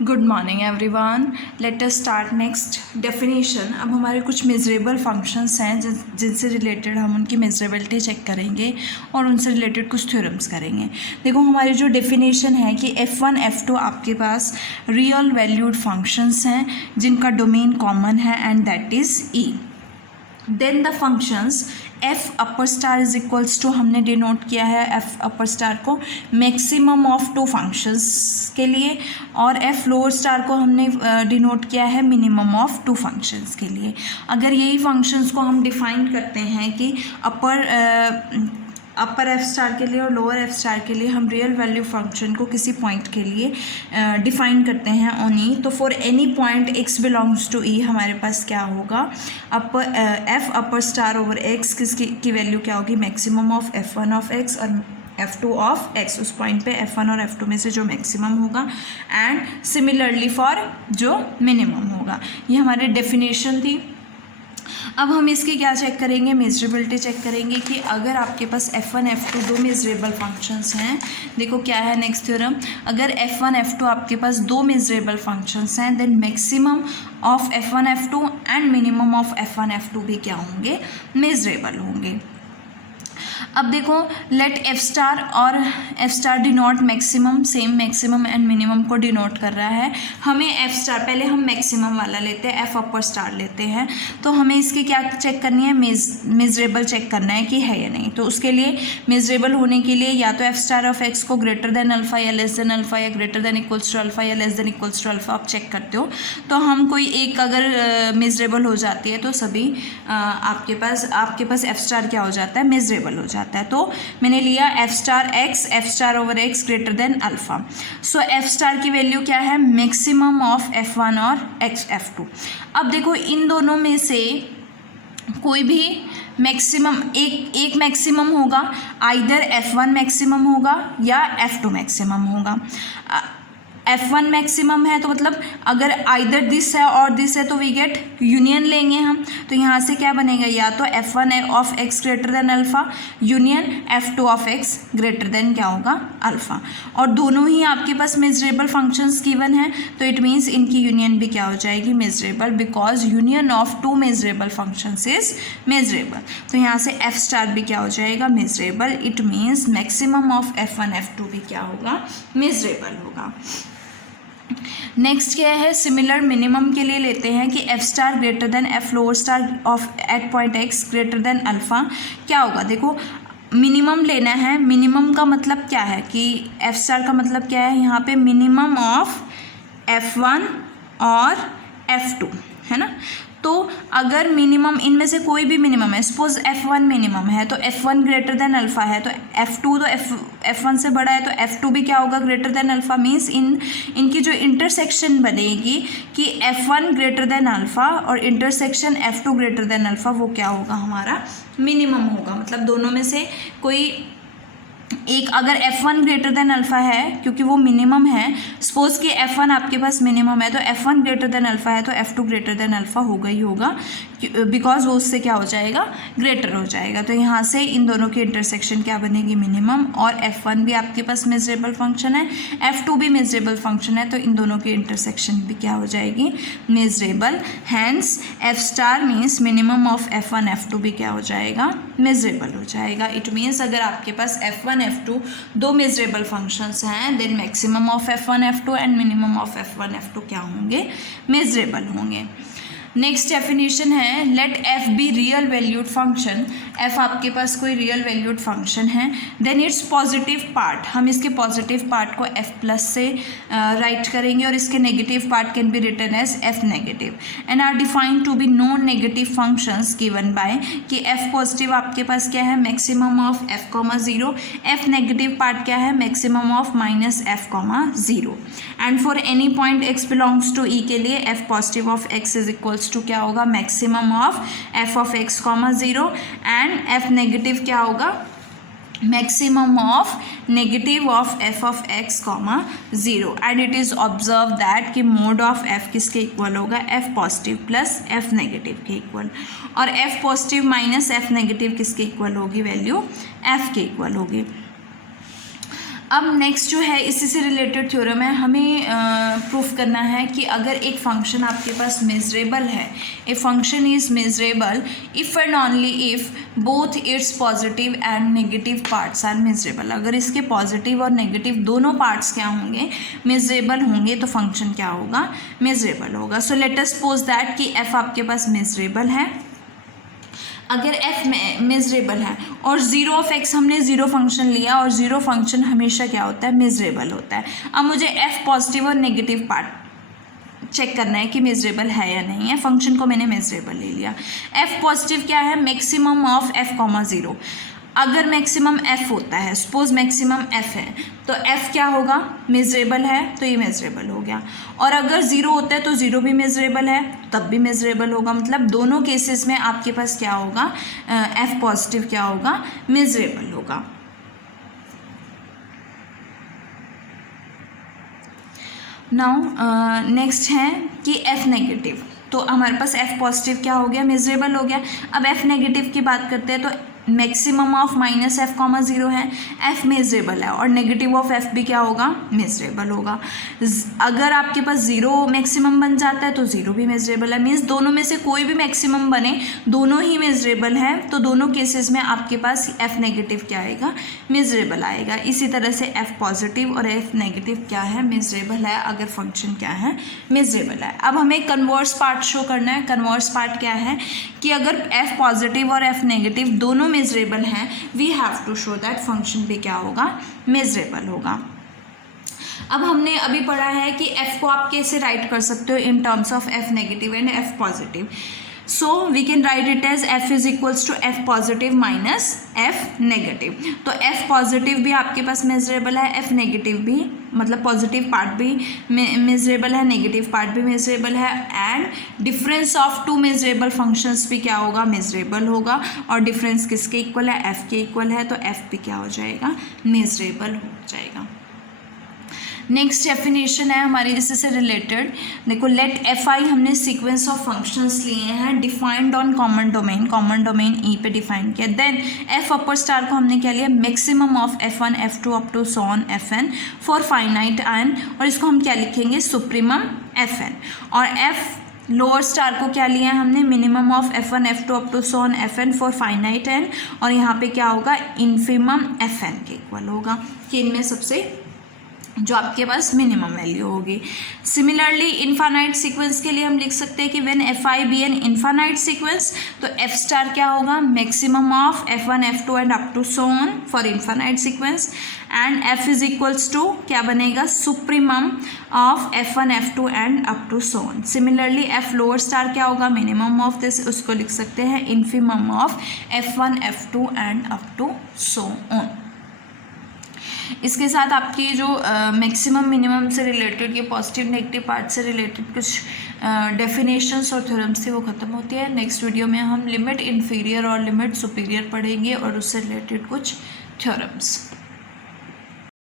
Good morning everyone. Let us start next definition. अब हमारे कुछ मेजरेबल फंक्शंस हैं जिनसे रिलेटेड हम उनकी मेजरेबिलिटी चेक करेंगे और उनसे रिलेटेड कुछ थ्योरम्स करेंगे। देखो हमारी जो डेफिनेशन है कि F1 F2 आपके पास रियल वैल्यूड फंक्शंस हैं जिनका डोमेन कॉमन है and that is E। Then the functions F upper star is equals to, हमने डिनोट किया है एफ अपर स्टार को मैक्सिमम ऑफ टू फंक्शंस के लिए, और एफ लोअर स्टार को हमने डिनोट किया है मिनिमम ऑफ टू फंक्शंस के लिए। अगर यही फंक्शंस को हम डिफाइन करते हैं कि अपर एफ स्टार के लिए और लोअर एफ स्टार के लिए हम रियल वैल्यू फंक्शन को किसी पॉइंट के लिए डिफाइन करते हैं ऑन ई, तो for any point x belongs to E हमारे पास क्या होगा, F upper star over x की वैल्यू क्या होगी, maximum of F1 of x और F2 ऑफ x। उस पॉइंट पे F1 और F2 में से जो मैक्सिमम होगा एंड सिमिलरली फॉर जो मिनिमम होगा। ये हमारी डेफिनेशन थी। अब हम इसकी क्या चेक करेंगे, मेजरेबिलिटी चेक करेंगे कि अगर आपके पास F1 F2 दो मेजरेबल फंक्शंस हैं। देखो क्या है नेक्स्ट थ्योरम, अगर F1 F2 आपके पास दो मेजरेबल फंक्शंस हैं then maximum of F1 F2 and minimum of F1 F2 भी क्या होंगे, मेजरेबल होंगे। अब देखो लेट एफ स्टार और F star denote maximum, same maximum and minimum को डिनोट कर रहा है। हमें एफ स्टार, पहले हम मैक्सिमम वाला लेते हैं, एफ अपर स्टार लेते हैं, तो हमें इसकी क्या चेक करनी है, मेजरेबल चेक करना है कि है या नहीं। तो उसके लिए मेजरेबल होने के लिए या तो एफ स्टार ऑफ एक्स को ग्रेटर देन अल्फा या लेस देन अल्फा या greater than equals to alpha या less than equals to alpha आप चेक करते हो। तो हम कोई एक अगर मेजरेबल हो जाती है तो सभी आपके पास एफ स्टार क्या हो जाता है, मेजरेबल हो जाता है। तो मैंने लिया F star over x greater than alpha. So F star की वैल्यू क्या है, मैक्सिमम ऑफ F1 और F2। अब देखो इन दोनों में से कोई भी मैक्सिमम एक मैक्सिमम होगा, आइदर F1 मैक्सिमम होगा या F2 मैक्सिमम होगा। F1 मैक्सिमम है तो मतलब अगर आइदर दिस है और दिस है तो वी गेट यूनियन लेंगे हम। तो यहाँ से क्या बनेगा, या तो F1 of x greater than alpha union F2 of x greater than क्या होगा, अल्फा। और दोनों ही आपके पास मेजरेबल फंक्शंस गिवन है तो इट मीन्स इनकी यूनियन भी क्या हो जाएगी, measurable, because union of two measurable functions is measurable. तो यहाँ से एफ स्टार भी क्या हो जाएगा, measurable. It means maximum of F1 F2 भी क्या होगा, मेजरेबल होगा। नेक्स्ट क्या है, सिमिलर मिनिमम के लिए लेते हैं कि F star greater than F lower star of at point x greater than alpha क्या होगा। देखो मिनिमम लेना है, मिनिमम का मतलब क्या है कि एफ स्टार का मतलब क्या है, यहाँ पे मिनिमम ऑफ F1 और F2 है ना। तो अगर मिनिमम इनमें से कोई भी मिनिमम है, सपोज F1 मिनिमम है तो F1 ग्रेटर देन अल्फा है, तो F2 तो F1 से बड़ा है तो F2 भी क्या होगा, ग्रेटर देन अल्फा। मीन्स इनकी जो इंटरसेक्शन बनेगी कि F1 ग्रेटर देन अल्फा और intersection F2 greater than alpha, वो क्या होगा, हमारा मिनिमम होगा। मतलब दोनों में से कोई एक, अगर F1 ग्रेटर देन अल्फा है क्योंकि वो मिनिमम है, सपोज कि F1 आपके पास मिनिमम है तो F1 ग्रेटर देन अल्फा है तो F2 ग्रेटर देन अल्फा होगा ही होगा, बिकॉज वो उससे क्या हो जाएगा, ग्रेटर हो जाएगा। तो यहाँ से इन दोनों की इंटरसेक्शन क्या बनेगी, मिनिमम। और F1 भी आपके पास मेजरेबल फंक्शन है, F2 भी मेजरेबल फंक्शन है, तो इन दोनों की इंटरसेक्शन भी क्या हो जाएगी, measurable. Hence F star means minimum of F1 F2 भी क्या हो जाएगा, मेजरेबल हो जाएगा। इट मीन्स अगर आपके पास F1 F2 दो मेजरेबल फंक्शंस हैं then maximum of F1 F2 and minimum of F1 F2 क्या होंगे, मेजरेबल होंगे। नेक्स्ट डेफिनेशन है let F be real valued function. If आपके पास कोई रियल वैल्यूड फंक्शन है देन इट्स पॉजिटिव पार्ट, हम इसके पॉजिटिव पार्ट को एफ प्लस से राइट करेंगे और इसके negative part can be written as F negative and are defined to be non negative functions given by कि एफ पॉजिटिव आपके पास क्या है, maximum of F comma zero, F negative part क्या है, maximum of minus F comma zero. And for any point x belongs to E के लिए F positive of x is equals to क्या होगा, maximum of F of x comma zero and F negative क्या होगा, maximum of negative of F of x comma zero. And it is observe that कि mode of F किसके equal होगा, F positive plus F negative के equal, और F positive minus F negative किसके equal होगी, value F के equal होगी। अब नेक्स्ट जो है इसी से रिलेटेड थ्योरम है, हमें प्रूफ करना है कि अगर एक फंक्शन आपके पास मेजरेबल है, a function is measurable if and only if both its positive and negative parts are measurable. अगर इसके पॉजिटिव और नेगेटिव दोनों पार्ट्स क्या होंगे, मेजरेबल होंगे, तो फंक्शन क्या होगा, मेजरेबल होगा। So let us suppose that कि एफ आपके पास मेजरेबल है। अगर f मेजरेबल है और जीरो ऑफ x हमने ज़ीरो फंक्शन लिया, और ज़ीरो फंक्शन हमेशा क्या होता है, मेजरेबल होता है। अब मुझे f पॉजिटिव और नेगेटिव पार्ट चेक करना है कि मेजरेबल है या नहीं है। फंक्शन को मैंने मेजरेबल ले लिया। f पॉजिटिव क्या है, maximum of f comma zero. अगर मैक्सिमम f होता है, सपोज मैक्सिमम f है, तो f क्या होगा, मेजरेबल है, तो ये मेजरेबल हो गया। और अगर ज़ीरो होता है तो ज़ीरो भी मेजरेबल है, तब भी मेजरेबल होगा। मतलब दोनों केसेस में आपके पास क्या होगा, f पॉजिटिव क्या होगा, मेजरेबल होगा। नाउ नेक्स्ट है कि f नेगेटिव। तो हमारे पास f पॉजिटिव क्या हो गया, मेजरेबल हो गया। अब f नेगेटिव की बात करते हैं, तो maximum of minus F comma zero है, एफ मेजरेबल है, और नेगेटिव ऑफ एफ भी क्या होगा, मेजरेबल होगा। अगर आपके पास ज़ीरो मैक्सिमम बन जाता है तो ज़ीरो भी मेजरेबल है। मीन्स दोनों में से कोई भी मैक्सिमम बने, दोनों ही मेजरेबल है, तो दोनों केसेस में आपके पास एफ नेगेटिव क्या आएगा, मेजरेबल आएगा। इसी तरह से एफ पॉजिटिव और एफ नेगेटिव क्या है, मेजरेबल है, अगर फंक्शन क्या है, मेजरेबल है। अब हमें कन्वर्स पार्ट शो करना है। कन्वर्स पार्ट क्या है कि अगर एफ पॉजिटिव और एफ नेगेटिव दोनों मेजरेबल हैं, we have to show that function भी क्या होगा, मेजरेबल होगा। अब हमने अभी पढ़ा है कि f को आप कैसे राइट कर सकते हो in terms of f negative and f positive. So we can write it as f is equals to f positive minus f negative. तो f पॉजिटिव भी आपके पास मेजरेबल है, f नेगेटिव भी, मतलब पॉजिटिव पार्ट भी मेजरेबल है, negative part भी मेजरेबल है, and difference of two measurable functions भी क्या होगा, मेजरेबल होगा। और डिफरेंस किसके इक्वल है, f के इक्वल है, तो f भी क्या हो जाएगा, मेजरेबल हो जाएगा। नेक्स्ट डेफिनेशन है हमारी इसी से रिलेटेड। देखो, लेट एफ आई हमने सीक्वेंस ऑफ फंक्शंस लिए हैं defined on common domain, common domain E पे डिफाइन किया। देन एफ अपर स्टार को हमने क्या लिया, maximum of F one F two up to so on F N for finite N, और इसको हम क्या लिखेंगे, सुप्रीमम एफ एन। और एफ लोअर स्टार को क्या लिया है हमने, minimum of F one F two up to so on F N for finite N, और यहाँ पे क्या होगा, इन्फिमम एफ एन के इक्वल होगा, कि इनमें सबसे जो आपके पास मिनिमम वैल्यू होगी। सिमिलरली इनफाइनाइट सीक्वेंस के लिए हम लिख सकते हैं कि when F I be an infinite sequence, तो एफ स्टार क्या होगा, maximum of F one F two and up to so on for infinite sequence, and F is equals to क्या बनेगा, supremum of F one F two and up to so on. Similarly F lower star क्या होगा, minimum of this, उसको लिख सकते हैं infimum of F one F two and up to so on. इसके साथ आपकी जो मैक्सिमम मिनिमम से रिलेटेड, ये पॉजिटिव नेगेटिव पार्ट से रिलेटेड कुछ डेफिनेशंस और थ्योरम्स थी, वो ख़त्म होती है। नेक्स्ट वीडियो में हम लिमिट इन्फीरियर और लिमिट सुपीरियर पढ़ेंगे और उससे रिलेटेड कुछ थ्योरम्स।